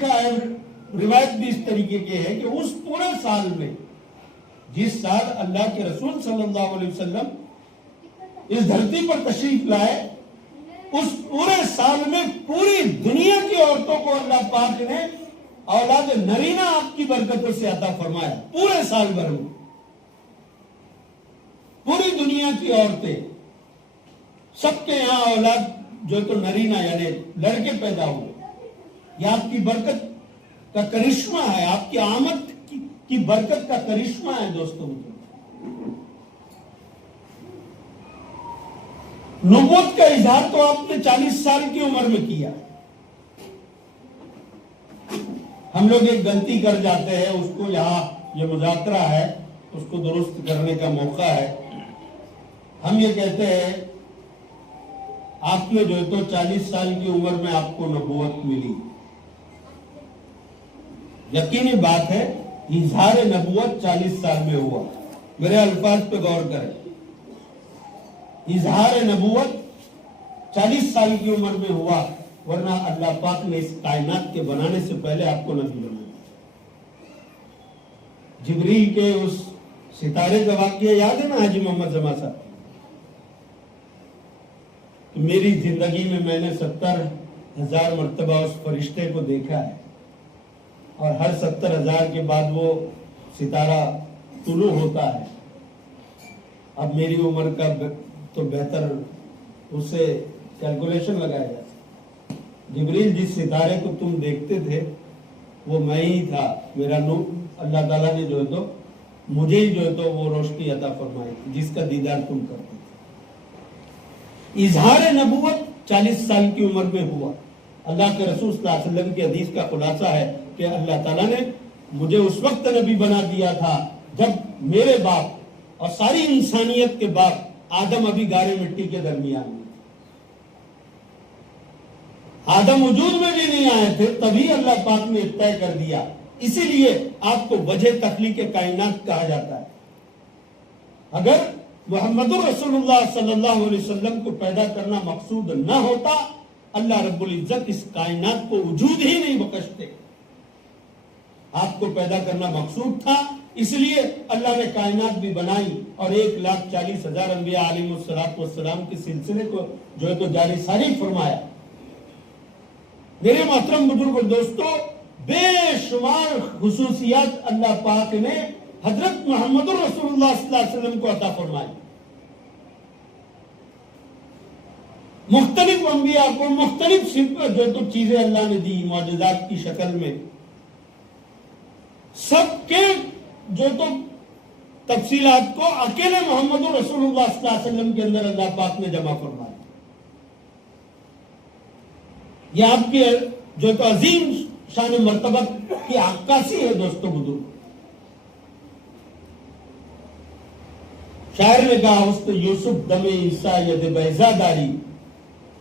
روایت بھی اس طریقے کے ہے کہ اس پورے سال میں جس سال اللہ کے رسول صلی اللہ علیہ وسلم اس دھرتی پر تشریف لائے، اس پورے سال میں پوری دنیا کی عورتوں کو اللہ پاک نے اولاد نرینہ آپ کی برکتوں سے عطا فرمایا۔ پورے سال بھر میں پوری دنیا کی عورتیں سب کے یہاں اولاد جو تو نرینہ یعنی لڑکے پیدا ہوئے۔ یہ آپ کی برکت کا کرشمہ ہے، آپ کی آمد کی برکت کا کرشمہ ہے دوستوں۔ نبوت کا اظہار تو آپ نے 40 سال کی عمر میں کیا۔ ہم لوگ ایک غلطی کر جاتے ہیں، اس کو یہاں یہ مذاکرہ ہے، اس کو درست کرنے کا موقع ہے۔ ہم یہ کہتے ہیں آپ نے جو ہے تو 40 سال کی عمر میں آپ کو نبوت ملی۔ یقینی بات ہے اظہار نبوت 40 سال میں ہوا۔ میرے الفاظ پہ غور کریں، اظہار نبوت 40 سال کی عمر میں ہوا، ورنہ اللہ پاک نے اس کائنات کے بنانے سے پہلے آپ کو نبی بنایا۔ جبریل کے اس ستارے کا واقعہ یاد ہے نا حاجی محمد جمع صاحب؟ میری زندگی میں نے 70,000 مرتبہ اس فرشتے کو دیکھا ہے، اور ہر 70,000 کے بعد وہ ستارہ طلوع ہوتا ہے۔ اب میری عمر کا تو بہتر اسے کیلکولیشن لگایا جائے۔ جبریل جس ستارے کو تم دیکھتے تھے وہ میں ہی تھا، میرا نور۔ اللہ تعالیٰ نے جو ہے تو مجھے ہی جو ہے تو وہ روشنی عطا فرمائی جس کا دیدار تم کرتے تھے۔ اظہار نبوت 40 سال کی عمر میں ہوا۔ اللہ کے رسول صلی اللہ علیہ وسلم کی حدیث کا خلاصہ ہے کہ اللہ تعالیٰ نے مجھے اس وقت نبی بنا دیا تھا جب میرے باپ اور ساری انسانیت کے باپ آدم ابھی گارے مٹی کے درمیان میں، آدم وجود میں بھی نہیں آئے تھے، تبھی اللہ پاک نے طے کر دیا۔ اسی لیے آپ کو وجہ تخلیق کائنات کہا جاتا ہے۔ اگر محمد رسول اللہ صلی اللہ علیہ وسلم کو پیدا کرنا مقصود نہ ہوتا، اللہ رب العزت اس کائنات کو وجود ہی نہیں بخشتے۔ آپ کو پیدا کرنا مقصود تھا، اس لیے اللہ نے کائنات بھی بنائی اور 1,40,000 انبیاء علیہ السلام کے سلسلے کو جو ہے تو جاری ساری فرمایا۔ میرے محترم بزرگ اور دوستو، بے شمار خصوصیات اللہ پاک نے حضرت محمد رسول اللہ صلی اللہ علیہ وسلم کو عطا فرمائی۔ مختلف انبیاء کو مختلف جو تو چیزیں اللہ نے دی معجزات کی شکل میں۔ سب کے جو تو تفصیلات کو اکیلے محمد رسول اللہ صلی اللہ علیہ وسلم کے اندر اللہ پاک نے جمع فرمایا۔ یہ آپ کی جو تو عظیم شان مرتبہ کی عکاسی ہے دوستو بزرگ۔ شاعر نے کہا حسن یوسف دم عیسیٰ ید بیضا داری،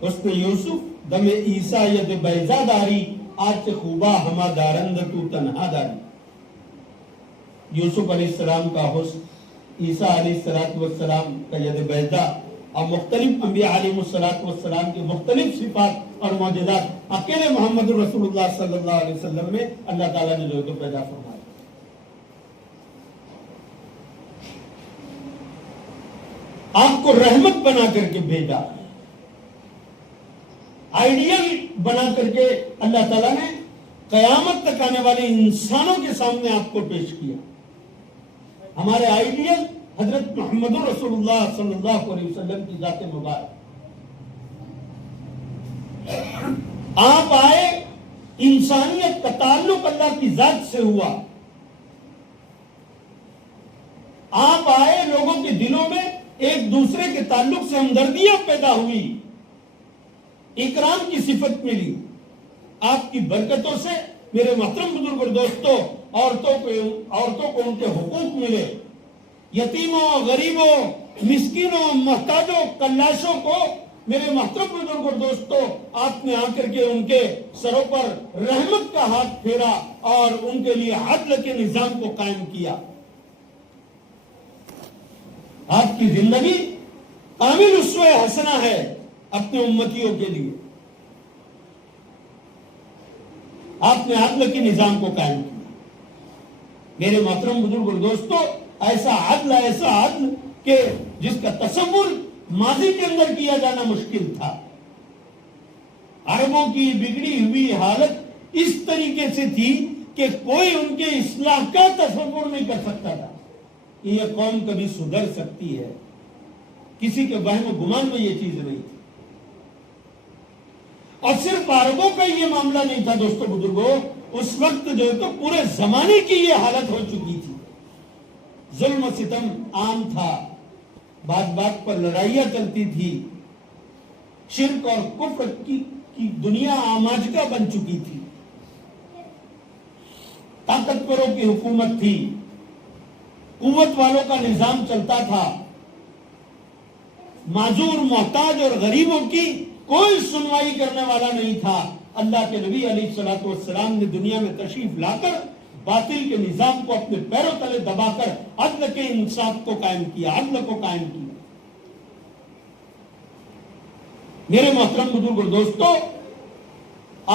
حسن یوسف دم عیسیٰ ید بیضا داری، آج خوبا ہما دارند تو تنہا داری۔ یوسف علیہ السلام کا حسن، عیسیٰ علیہ السلام کا ید بیضا، اور مختلف انبیاء علیہ السلام کی مختلف صفات اور معجزات اکیلے محمد رسول اللہ صلی اللہ علیہ وسلم میں اللہ تعالیٰ نے جو تو پیدا فرمایا۔ آپ کو رحمت بنا کر کے بھیجا، آئیڈیل بنا کر کے اللہ تعالیٰ نے قیامت تک آنے والے انسانوں کے سامنے آپ کو پیش کیا۔ ہمارے آئیڈیل حضرت محمد رسول اللہ صلی اللہ علیہ وسلم کی ذات مبارک۔ آپ آئے، انسانیت کا تعلق اللہ کی ذات سے ہوا۔ آپ آئے، لوگوں کے دلوں میں ایک دوسرے کے تعلق سے ہمدردیاں پیدا ہوئی، اکرام کی صفت ملی۔ آپ کی برکتوں سے میرے محترم بزرگ اور دوستوں، عورتوں کو ان کے حقوق ملے۔ یتیموں، غریبوں، مسکینوں، محتاجوں، کلاشوں کو میرے محترم بزرگ اور دوستوں آپ نے آ کر کے ان کے سروں پر رحمت کا ہاتھ پھیرا اور ان کے لیے عدل کے نظام کو قائم کیا۔ آپ کی زندگی کامل اسوہ حسنہ ہے اپنے امتیوں کے لیے۔ آپ نے عدل کے نظام کو قائم کیا. میرے محترم بزرگ اور دوستو، ایسا عدل کہ جس کا تصور ماضی کے اندر کیا جانا مشکل تھا. عربوں کی بگڑی ہوئی حالت اس طریقے سے تھی کہ کوئی ان کے اصلاح کا تصور نہیں کر سکتا تھا کہ یہ قوم کبھی سدھر سکتی ہے. کسی کے وہم و گمان میں یہ چیز نہیں تھی. اور صرف عربوں کا یہ معاملہ نہیں تھا دوستو بزرگوں، اس وقت جو ہے تو پورے زمانے کی یہ حالت ہو چکی تھی. ظلم و ستم عام تھا، بات بات پر لڑائیاں چلتی تھی، شرک اور کفر کی دنیا آماجگا بن چکی تھی. طاقتوروں کی حکومت تھی، قوت والوں کا نظام چلتا تھا. معذور، محتاج اور غریبوں کی کوئی سنوائی کرنے والا نہیں تھا. اللہ کے نبی علیہ الصلوۃ والسلام نے دنیا میں تشریف لا کر باطل کے نظام کو اپنے پیروں تلے دبا کر عدل کے انصاف کو قائم کیا، عدل کو قائم کیا. میرے محترم بزرگ اور دوستو،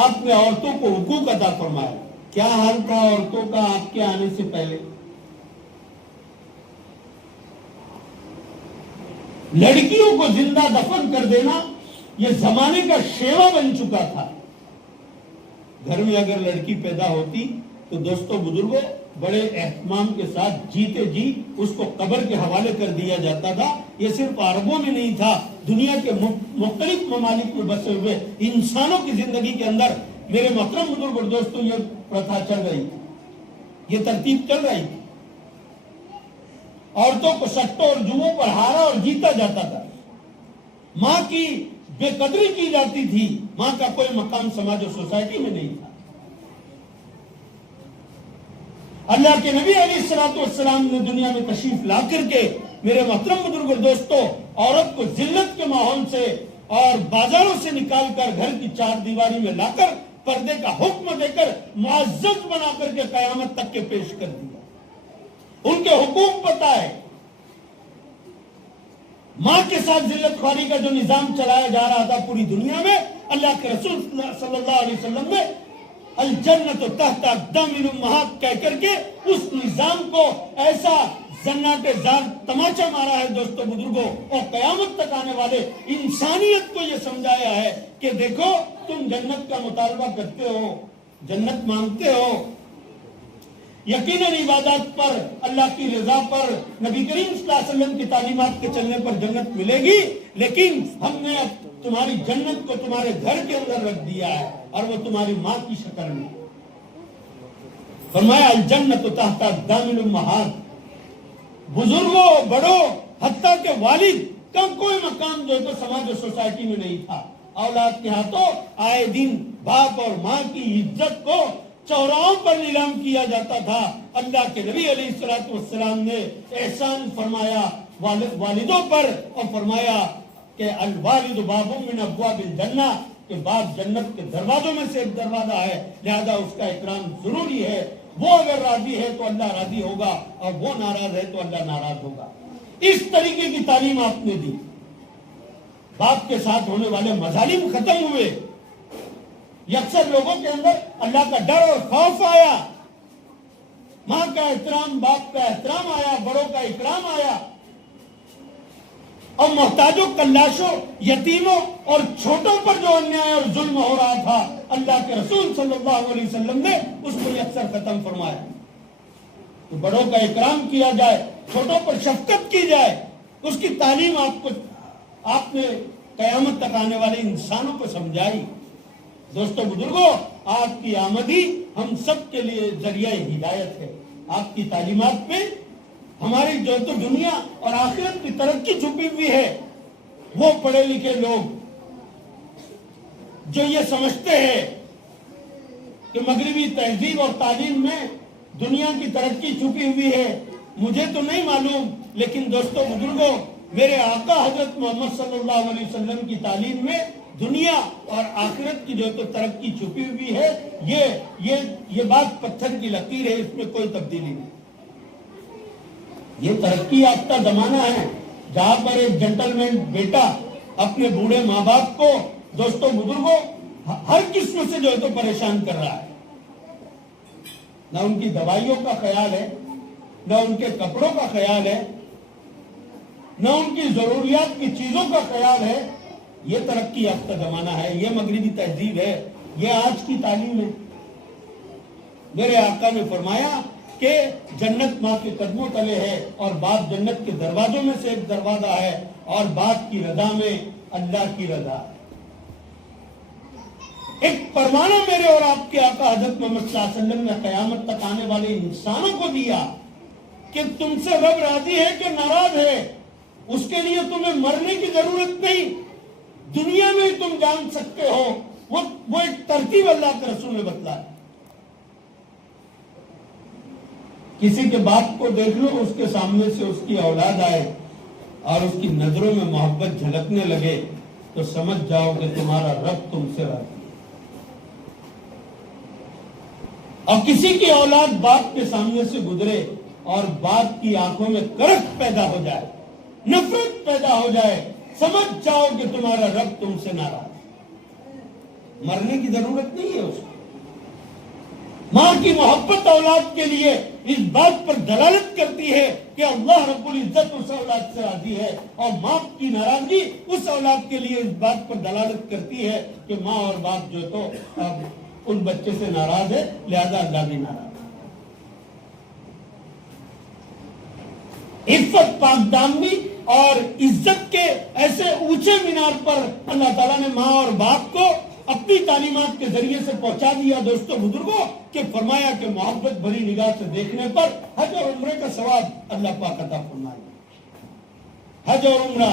آپ نے عورتوں کو حقوق عطا فرمایا. کیا حال تھا عورتوں کا آپ کے آنے سے پہلے؟ لڑکیوں کو زندہ دفن کر دینا یہ زمانے کا شیوا بن چکا تھا. گھر میں اگر لڑکی پیدا ہوتی تو دوستو بزرگوں بڑے اہتمام کے ساتھ جیتے جی اس کو قبر کے حوالے کر دیا جاتا تھا. یہ صرف عربوں میں نہیں تھا، دنیا کے مختلف ممالک میں بسے ہوئے انسانوں کی زندگی کے اندر میرے محترم بزرگ اور دوستو یہ پرتھا چل رہی تھی، یہ ترتیب چل رہی تھی. عورتوں کو سٹوں اور جوؤں پر ہارا اور جیتا جاتا تھا. ماں کی بے قدری کی جاتی تھی. ماں کا کوئی مقام سماج و سوسائٹی میں نہیں تھا. اللہ کے نبی علیہ الصلوۃ والسلام نے دنیا میں تشریف لا کر کے میرے محترم بزرگ اور دوستو عورت کو ذلت کے ماحول سے اور بازاروں سے نکال کر گھر کی چار دیواری میں لا کر پردے کا حکم دے کر معزز بنا کر کے قیامت تک کے پیش کر دیا. ان کے حقوق پتہ ہے. ماں کے ساتھ ذلت خواری کا جو نظام چلایا جا رہا تھا پوری دنیا میں، اللہ کے رسول صلی اللہ علیہ وسلم نے الجنت تحت اقدام الامہات کہہ کر کے اس نظام کو ایسا زناٹے زار تماچا مارا ہے دوستو بزرگوں، اور قیامت تک آنے والے انسانیت کو یہ سمجھایا ہے کہ دیکھو تم جنت کا مطالبہ کرتے ہو، جنت مانگتے ہو، یقیناً عبادات پر، اللہ کی رضا پر، نبی کریم صلی اللہ علیہ وسلم کی تعلیمات کے چلنے پر جنت ملے گی، لیکن ہم نے تمہاری جنت کو تمہارے گھر کے اندر رکھ دیا ہے اور وہ تمہاری ماں کی شکل میں. فرمایا الجنت تحت اقدام الامہات. بزرگوں، بڑوں، حتیٰ کہ والد کا کوئی مقام جو ہے تو سماج و سوسائٹی میں نہیں تھا. اولاد کے ہاتھوں آئے دن باپ اور ماں کی عزت کو چوراہوں پر نیلام کیا جاتا تھا. اللہ کے نبی علیہ الصلوۃ والسلام نے احسان فرمایا والدوں پر اور فرمایا کہ الوالد باب من ابواب الجنہ، کہ باپ جنت کے دروازوں میں سے ایک دروازہ ہے، لہذا اس کا اکرام ضروری ہے. وہ اگر راضی ہے تو اللہ راضی ہوگا اور وہ ناراض ہے تو اللہ ناراض ہوگا. اس طریقے کی تعلیم آپ نے دی. باپ کے ساتھ ہونے والے مظالم ختم ہوئے. اکثر لوگوں کے اندر اللہ کا ڈر اور خوف آیا. ماں کا احترام، باپ کا احترام آیا، بڑوں کا اکرام آیا. اور محتاجوں، کلاشوں، یتیموں اور چھوٹوں پر جو انیاء اور ظلم ہو رہا تھا اللہ کے رسول صلی اللہ علیہ وسلم نے اس کو یکسر ختم فرمایا. تو بڑوں کا اکرام کیا جائے، چھوٹوں پر شفقت کی جائے، اس کی تعلیم آپ نے قیامت تک آنے والے انسانوں کو سمجھائی. دوستو بزرگوں، آپ کی آمدی ہم سب کے لیے ذریعہ ہدایت ہے. آپ کی تعلیمات میں ہماری جو تو دنیا اور آخرت کی ترقی چھپی ہوئی ہے. وہ پڑھے لکھے لوگ جو یہ سمجھتے ہیں کہ مغربی تہذیب اور تعلیم میں دنیا کی ترقی چھپی ہوئی ہے، مجھے تو نہیں معلوم، لیکن دوستو بزرگوں، میرے آقا حضرت محمد صلی اللہ علیہ وسلم کی تعلیم میں دنیا اور آخرت کی جو تو ترقی چھپی ہوئی ہے. یہ بات پتھر کی لکیر ہے، اس میں کوئی تبدیلی نہیں. یہ ترقی یافتہ زمانہ ہے جہاں پر ایک جنٹلمین بیٹا اپنے بوڑھے ماں باپ کو دوستوں بزرگوں ہر قسم سے جو ہے تو پریشان کر رہا ہے. نہ ان کی دوائیوں کا خیال ہے، نہ ان کے کپڑوں کا خیال ہے، نہ ان کی ضروریات کی چیزوں کا خیال ہے۔ یہ ترقی یافتہ زمانہ ہے، یہ مغربی تہذیب ہے، یہ آج کی تعلیم ہے۔ میرے آقا نے فرمایا کہ جنت ماں کے قدموں تلے ہے، اور بات جنت کے دروازوں میں سے ایک دروازہ ہے، اور بات کی رضا میں اللہ کی رضا ہے۔ ایک پروانہ میرے اور آپ کے آقا حضرت محمد صلی اللہ علیہ وسلم نے قیامت تک آنے والے انسانوں کو دیا کہ تم سے رب راضی ہے کہ ناراض ہے، اس کے لیے تمہیں مرنے کی ضرورت نہیں، دنیا میں ہی تم جان سکتے ہو۔ وہ ایک ترتیب اللہ کے رسول نے بتلایا۔ کسی کے باپ کو دیکھ لو، اس کے سامنے سے اس کی اولاد آئے اور اس کی نظروں میں محبت جھلکنے لگے تو سمجھ جاؤ کہ تمہارا رب تم سے راضی ہے۔ اور کسی کی اولاد باپ کے سامنے سے گزرے اور باپ کی آنکھوں میں کرک پیدا ہو جائے، نفرت پیدا ہو جائے، سمجھ جاؤ کہ تمہارا رب تم سے ناراض ہے۔ مرنے کی ضرورت نہیں ہے اس کو۔ ماں کی محبت اولاد کے لیے اس بات پر دلالت کرتی ہے کہ اللہ رب العزت اس اولاد سے راضی ہے، اور ماں کی ناراضگی اس اولاد کے لیے اس بات پر دلالت کرتی ہے کہ ماں اور باپ جو تو ان بچے سے ناراض ہے، لہذا اللہ بھی ناراض ہے۔ عفت، پاک دامنی اور عزت کے ایسے اونچے مینار پر اللہ تعالیٰ نے ماں اور باپ کو اپنی تعلیمات کے ذریعے سے پہنچا دیا دوستوں بزرگوں، کہ فرمایا کہ محبت بھری نگاہ سے دیکھنے پر حج اور عمرے کا ثواب اللہ پاک عطا فرمائے۔ حج اور عمرہ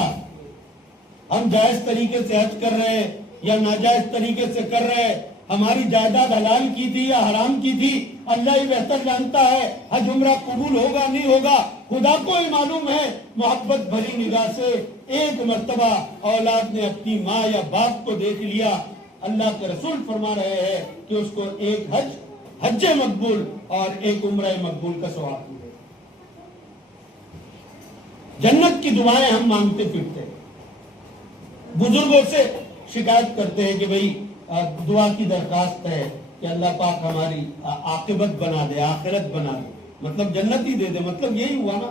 ہم جائز طریقے سے حج کر رہے ہیں یا ناجائز طریقے سے کر رہے ہیں، ہماری جائیداد حلال کی تھی یا حرام کی تھی، اللہ ہی بہتر جانتا ہے۔ حج عمرہ قبول ہوگا نہیں ہوگا خدا کو ہی معلوم ہے۔ محبت بھری نگاہ سے ایک مرتبہ اولاد نے اپنی ماں یا باپ کو دیکھ لیا، اللہ کے رسول فرما رہے ہیں کہ اس کو ایک حج مقبول اور ایک عمرہ مقبول کا ثواب ملے۔ جنت کی دعائیں ہم مانگتے پھرتے ہیں، بزرگوں سے شکایت کرتے ہیں کہ بھئی دعا کی درخواست ہے کہ اللہ پاک ہماری عاقبت بنا دے، آخرت بنا دے، مطلب جنت ہی دے دے، مطلب یہی ہوا نا۔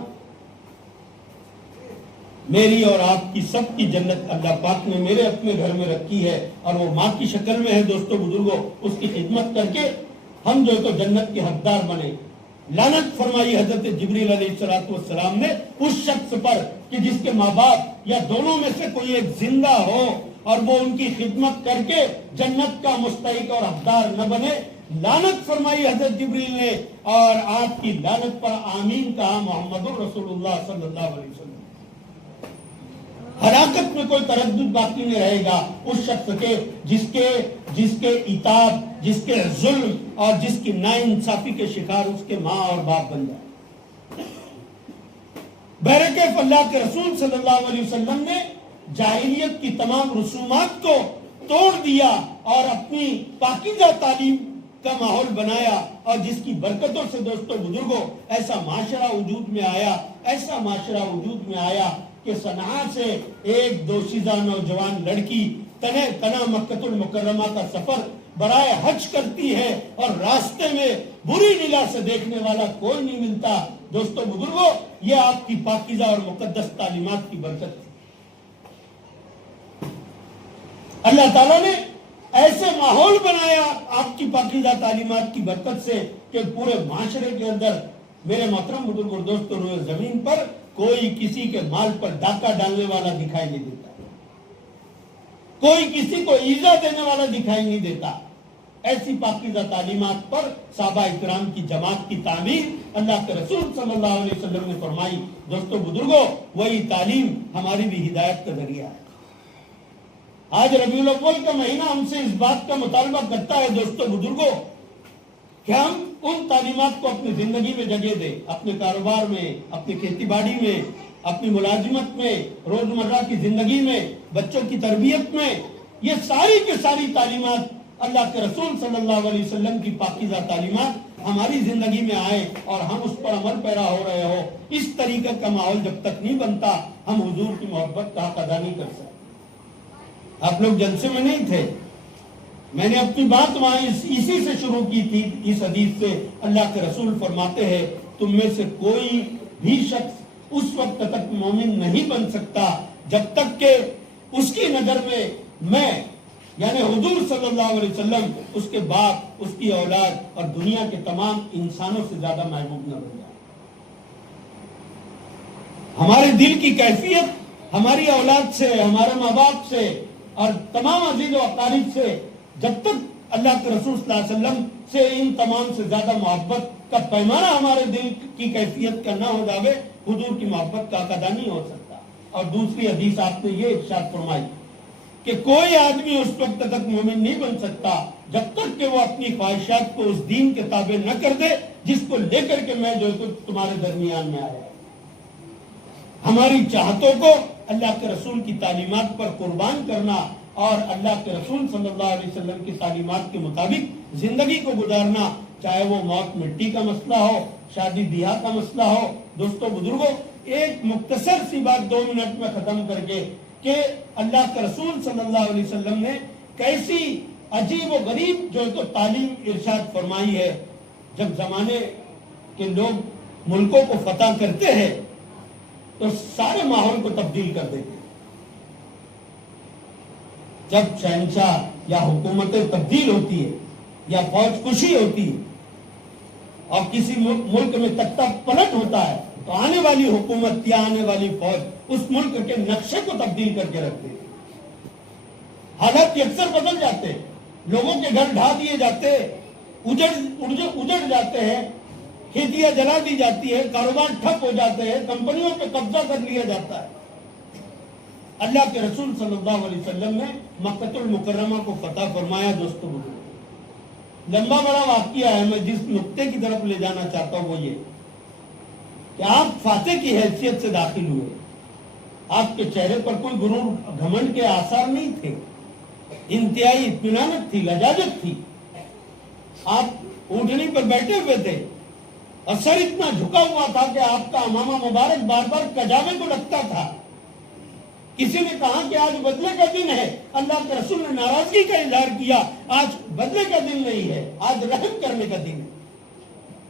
میری اور آپ کی سب کی جنت اللہ پاک نے میرے اپنے گھر میں رکھی ہے، اور وہ ماں کی شکل میں ہے دوستوں بزرگوں۔ اس کی خدمت کر کے ہم جو تو جنت کے حقدار بنے۔ لعنت فرمائی حضرت جبریل علیہ السلام نے اس شخص پر کہ جس کے ماں باپ یا دونوں میں سے کوئی ایک زندہ ہو اور وہ ان کی خدمت کر کے جنت کا مستحق اور حقدار نہ بنے۔ لعنت فرمائی حضرت جبریل نے، اور آپ کی لعنت پر آمین کہا محمد رسول اللہ صلی اللہ علیہ وسلم۔ ہلاکت میں کوئی تردد باقی نہیں رہے گا اس شخص کے جس کے عتاب، جس کے ظلم اور جس کی ناانصافی کے شکار اس کے ماں اور باپ بن جائے۔ بہرکیف اللہ کے رسول صلی اللہ علیہ وسلم نے جاہلیت کی تمام رسومات کو توڑ دیا اور اپنی پاکیزہ تعلیم کا ماحول بنایا، اور جس کی برکتوں سے دوستوں بزرگوں ایسا معاشرہ وجود میں آیا کہ صنعاء سے ایک دوشیزہ نوجوان لڑکی تنہ مکہ المکرمہ کا سفر برائے حج کرتی ہے، اور راستے میں بری نگاہ سے دیکھنے والا کوئی نہیں ملتا۔ دوستوں بزرگوں، یہ آپ کی پاکیزہ اور مقدس تعلیمات کی برکت تھی۔ اللہ تعالیٰ نے ایسے ماحول بنایا آپ کی پاکیزہ تعلیمات کی برکت سے کہ پورے معاشرے کے اندر میرے محترم بزرگ اور دوستوں روئے زمین پر کوئی کسی کے مال پر ڈاکہ ڈالنے والا دکھائی نہیں دیتا، کوئی کسی کو ایذا دینے والا دکھائی نہیں دیتا۔ ایسی پاکیزہ تعلیمات پر صحابہ اکرام کی جماعت کی تعمیر اللہ کے رسول صلی اللہ علیہ وسلم نے فرمائی۔ دوستوں بزرگوں، وہی تعلیم ہماری بھی ہدایت کا ذریعہ ہے۔ آج ربیع الاول کا مہینہ ہم سے اس بات کا مطالبہ کرتا ہے دوستوں بزرگوں کہ ہم ان تعلیمات کو اپنی زندگی میں جگہ دیں، اپنے کاروبار میں، اپنی کھیتی باڑی میں، اپنی ملازمت میں، روزمرہ کی زندگی میں، بچوں کی تربیت میں۔ یہ ساری کی ساری تعلیمات اللہ کے رسول صلی اللہ علیہ وسلم کی پاکیزہ تعلیمات ہماری زندگی میں آئے اور ہم اس پر عمل پیرا ہو رہے ہو۔ اس طریقے کا ماحول جب تک نہیں بنتا ہم حضور کی محبت کا حق ادا نہیں کر سکتے۔ آپ لوگ جلسے میں نہیں تھے، میں نے اپنی بات وہاں اسی سے شروع کی تھی، اس حدیث سے۔ اللہ کے رسول فرماتے ہیں تم میں سے کوئی بھی شخص اس وقت تک مومن نہیں بن سکتا جب تک کہ اس کی نظر میں یعنی حضور صلی اللہ علیہ وسلم، اس کے باپ، اس کی اولاد اور دنیا کے تمام انسانوں سے زیادہ محبوب نہ بن جائے۔ ہمارے دل کی کیفیت ہماری اولاد سے، ہمارے ماں باپ سے اور تمام عزیز و اقارب سے جب تک اللہ کے رسول صلی اللہ علیہ وسلم سے ان تمام سے زیادہ محبت کا پیمانہ ہمارے دل کی کیفیت کا نہ ہو جاوے، حضور کی محبت کا ادا نہیں ہو سکتا۔ اور دوسری حدیث آپ نے یہ ارشاد فرمائی کہ کوئی آدمی اس وقت تک مومن نہیں بن سکتا جب تک کہ وہ اپنی خواہشات کو اس دین کے تابع نہ کر دے جس کو لے کر کے میں جو کچھ تمہارے درمیان میں آیا۔ ہماری چاہتوں کو اللہ کے رسول کی تعلیمات پر قربان کرنا اور اللہ کے رسول صلی اللہ علیہ وسلم کی تعلیمات کے مطابق زندگی کو گزارنا، چاہے وہ موت مٹی کا مسئلہ ہو، شادی بیاہ کا مسئلہ ہو۔ دوستو بزرگوں، ایک مختصر سی بات 2 منٹ میں ختم کر کے کہ اللہ کے رسول صلی اللہ علیہ وسلم نے کیسی عجیب و غریب جو ہے تو تعلیم ارشاد فرمائی ہے۔ جب زمانے کے لوگ ملکوں کو فتح کرتے ہیں تو سارے ماحول کو تبدیل کر دیتے ہیں۔ جب شہنشاہ یا حکومتیں تبدیل ہوتی ہے یا فوج کشی ہوتی ہے اور کسی ملک میں تختہ پلٹ ہوتا ہے تو آنے والی حکومت یا آنے والی فوج اس ملک کے نقشے کو تبدیل کر کے رکھتے ہیں۔ حالات اکثر بدل جاتے ہیں، لوگوں کے گھر ڈھا دیے جاتے ہیں، اجڑ جاتے ہیں، کھیتیاں جلا دی جاتی ہے، کاروبار ٹھپ ہو جاتے ہیں، کمپنیوں پہ قبضہ کر لیا جاتا ہے۔ اللہ کے رسول صلی اللہ علیہ وسلم نے مکہ المکرمہ کو فتح فرمایا۔ دوستو لمبا بڑا واقعہ ہے، میں جس نقطے کی طرف لے جانا چاہتا ہوں وہ یہ کہ آپ فاتح کی حیثیت سے داخل ہوئے، آپ کے چہرے پر کوئی غرور گھمنڈ کے آثار نہیں تھے، انتہائی اطمینانت تھی، لجاجت تھی۔ آپ اونٹنی پر بیٹھے ہوئے تھے اور سر اتنا جھکا ہوا تھا کہ آپ کا امامہ مبارک بار بار کجاوے کو لگتا تھا۔ کسی نے کہا کہ آج بدلے کا دن ہے، اللہ کے رسول نے ناراضگی کا اظہار کیا، آج بدلے کا دن نہیں ہے، آج رحم کرنے کا دن ہے۔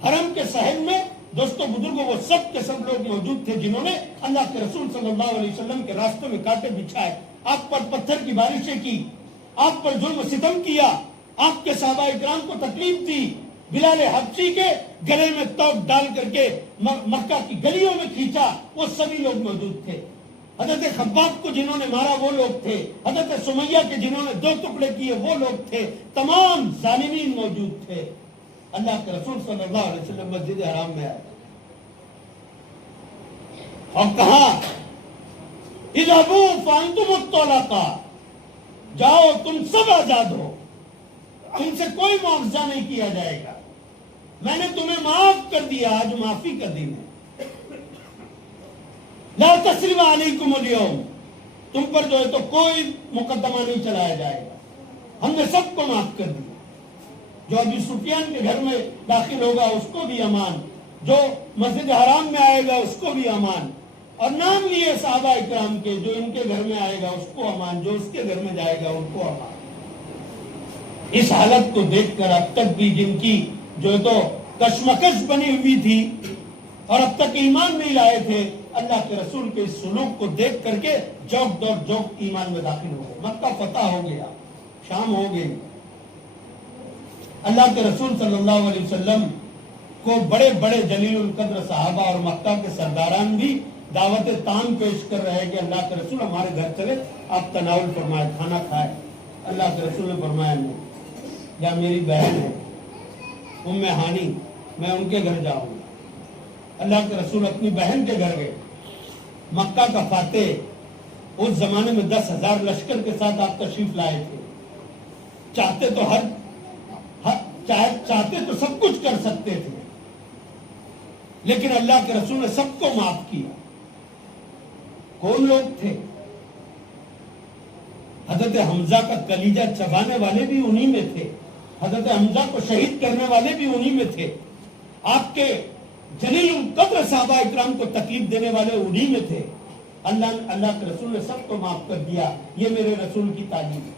حرم کے صحن میں دوستو بزرگوں وہ سب کے سب لوگ موجود تھے جنہوں نے اللہ کے رسول صلی اللہ علیہ وسلم کے راستوں میں کانٹے بچھائے، آپ پر پتھر کی بارشیں کی، آپ پر ظلم و ستم کیا، آپ کے صحابہ اکرام کو تکلیف دی، بلال حبشی کے گلے میں توق ڈال کر کے مکہ کی گلیوں میں کھینچا، وہ سبھی لوگ موجود تھے۔ حضرت خباب کو جنہوں نے مارا وہ لوگ تھے، حضرت سمیہ کے جنہوں نے 2 ٹکڑے کیے وہ لوگ تھے، تمام ظالمین موجود تھے۔ اللہ کے رسول صلی اللہ علیہ وسلم مسجد حرام میں آئے اور کہا اذهبوا فانتم الطلقاء، جاؤ تم سب آزاد ہو، ان سے کوئی معاوضہ نہیں کیا جائے گا، میں نے تمہیں معاف کر دیا، آج معافی کا دن ہے۔ لا تسریم علیکم اليوم، تم پر جو ہے تو کوئی مقدمہ نہیں چلایا جائے گا، ہم نے سب کو معاف کر دیا۔ جو ابھی سفیان کے گھر میں داخل ہوگا اس کو بھی امان، جو مسجد حرام میں آئے گا اس کو بھی امان، اور نام لیے صحابہ اکرام کے، جو ان کے گھر میں آئے گا اس کو امان، جو اس کے گھر میں جائے گا ان کو امان۔ اس حالت کو دیکھ کر اب تک بھی جن کی جو ہے تو کشمکش بنی ہوئی تھی اور اب تک ایمان نہیں لائے تھے، اللہ کے رسول کے اس سلوک کو دیکھ کر کے جوک دور جوک ایمان میں داخل ہو گئے، مکہ فتح ہو گیا، شام ہو گئی۔ اللہ کے رسول صلی اللہ علیہ وسلم کو بڑے بڑے جلیل القدر صحابہ اور مکہ کے سرداران بھی دعوت تام پیش کر رہے کہ اللہ کے رسول ہمارے گھر چلے، آپ تناول فرمائے، کھانا کھائے۔ اللہ کے رسول نے فرمایا نہیں، یا میری بہن ہے ام ہانی، میں ان کے گھر جاؤں گا۔ اللہ کے رسول اپنی بہن کے گھر گئے۔ مکہ کا فاتح اس زمانے میں 10,000 لشکر کے ساتھ آپ تشریف لائے تھے، چاہتے تو سب کچھ کر سکتے تھے، لیکن اللہ کے رسول نے سب کو معاف کیا۔ کون لوگ تھے؟ حضرت حمزہ کا کلیجہ چبانے والے بھی انہی میں تھے، حضرت حمزہ کو شہید کرنے والے بھی انہی میں تھے، آپ کے جلیل القدر صحابہ اکرام کو تکلیف دینے والے انہی میں تھے۔ اللہ کے رسول نے سب کو معاف کر دیا۔ یہ میرے رسول کی تعلیم ہے۔